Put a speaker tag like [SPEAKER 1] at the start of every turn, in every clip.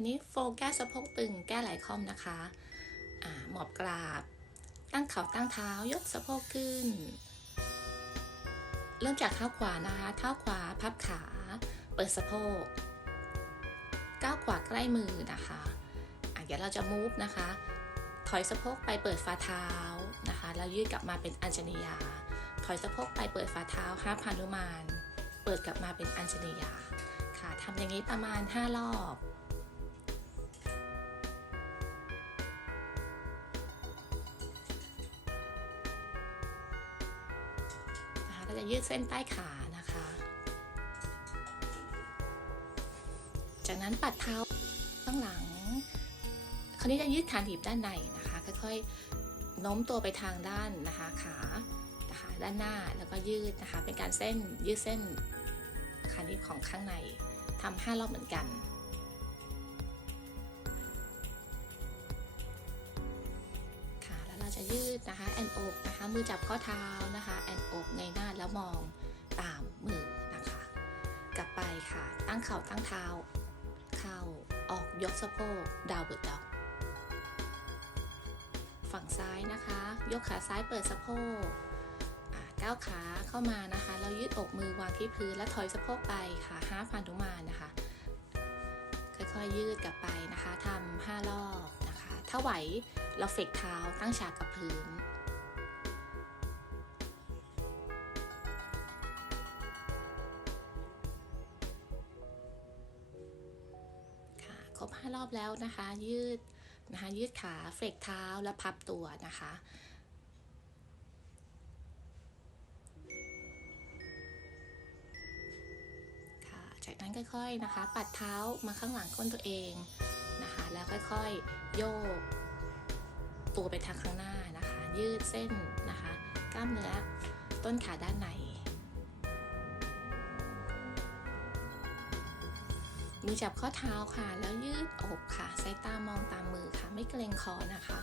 [SPEAKER 1] วันนี้โฟก้สะโพกตึงแก้ไหล่คอมนะคะอ่าหมอบกราบ ตั้งเข่าตั้งเท้ายกสะโพกขึ้น เริ่มจากเท้าขวานะคะ เท้าขวาพับขา เปิดสะโพกก้าวขวาใกล้มือนะคะอะเดี๋ยวเราจะมูฟนะคะ ถอยสะโพกไปเปิดฝ่าเท้านะคะ แล้วยืดกลับมาเป็นอัญชนียา ถอยสะโพกไปเปิดฝ่าเท้าห้าพานุมาน เปิดกลับมาเป็นอัญชนียา ค่ะทำอย่างนี้ประมาณ 5 รอบ จะยืดเส้นใต้ขานะคะ จากนั้นปัดเท้าข้างหลัง คราวนี้จะยืดขาหนีบด้านในนะคะ ค่อยๆโน้มตัวไปทางด้านนะคะ ขานะคะด้านหน้าแล้วก็ยืดนะคะ เป็นการเส้นยืดเส้นขาหนีบของข้างในทำห้ารอบเหมือนกัน ดนะคะแอนอกนะคะมือจับข้อเท้านะคะแอนอกในหน้าแล้วมองตามมือนะคะ กลับไปค่ะ ตั้งเข่าตั้งเท้า เข้าออกยกสะโพกดาวเบิร์ดดอกฝั่งซ้ายนะคะ ยกขาซ้ายเปิดสะโพกก้าวขาเข้ามานะคะ เรายืดอกมือวางที่พื้นและถอยสะโพกไปค่ะห้าพันธุมานนะคะ ค่อยๆยืดกลับไปนะคะทำห้ารอบ ถ้าไหวเราเฟกเท้าตั้งฉากกับพื้นค่ะครบห้ารอบแล้วนะคะ ยืดนะคะยืดขาเฟกเท้าและพับตัวนะคะค่ะจากนั้นค่อยๆนะคะ ปัดเท้ามาข้างหลังก้นตัวเอง แล้วค่อยๆ โยก ตัวไปทางข้างหน้านะคะ ยืดเส้นนะคะ กล้ามเนื้อต้นขาด้านในมือจับข้อเท้าค่ะ แล้วยืดอกค่ะสายตามองตามมือค่ะ ไม่เกรงคอนะคะ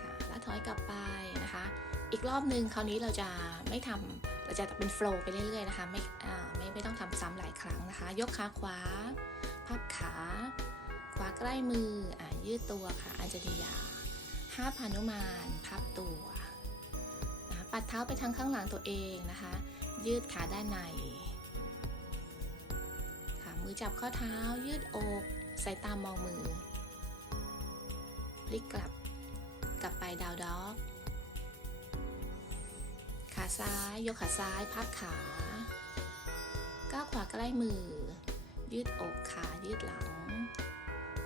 [SPEAKER 1] ค่ะ แล้วถอยกลับไปนะคะ อีกรอบหนึ่งคราวนี้เราจะไม่ทำ จะเป็นโฟล์ไปเรื่อยๆนะคะไม่ไม่ไม่ต้องทำซ้ำหลายครั้งนะคะ ยกขาขวา พับขา ขวาใกล้มืออ่ายืดตัวค่ะอัญจนียาห้าพานุมาน พับตัวนะปัดเท้าไปทางข้างหลังตัวเองนะคะ ยืดขาด้านในค่ะมือจับข้อเท้า ยืดอกสายตามองมือพลิกกลับกลับไปดาวด็อก ซ้าย ยกขาซ้าย พับขาก้าวขวาใกล้มือ ยืดอกขายืดหลัง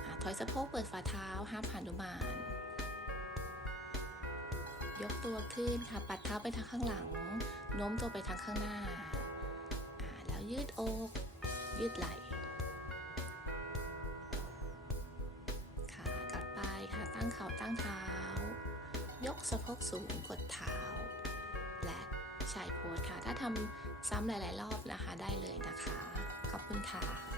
[SPEAKER 1] อถอยสะโพกเปิดฝ่าเท้าห้ามผ่านดุมานยกตัวขึ้นค่ะ ปัดเท้าไปทางข้างหลัง โน้มตัวไปทางข้างหน้า แล้วยืดอก ยืดไหล่ค่ะกลับไปค่ะ ตั้งเข่าตั้งเท้า ยกสะโพกสูงกดเท้า สายโพสค่ะ ถ้าทำซ้ำหลาย ๆ รอบนะคะได้เลยนะคะ ขอบคุณค่ะ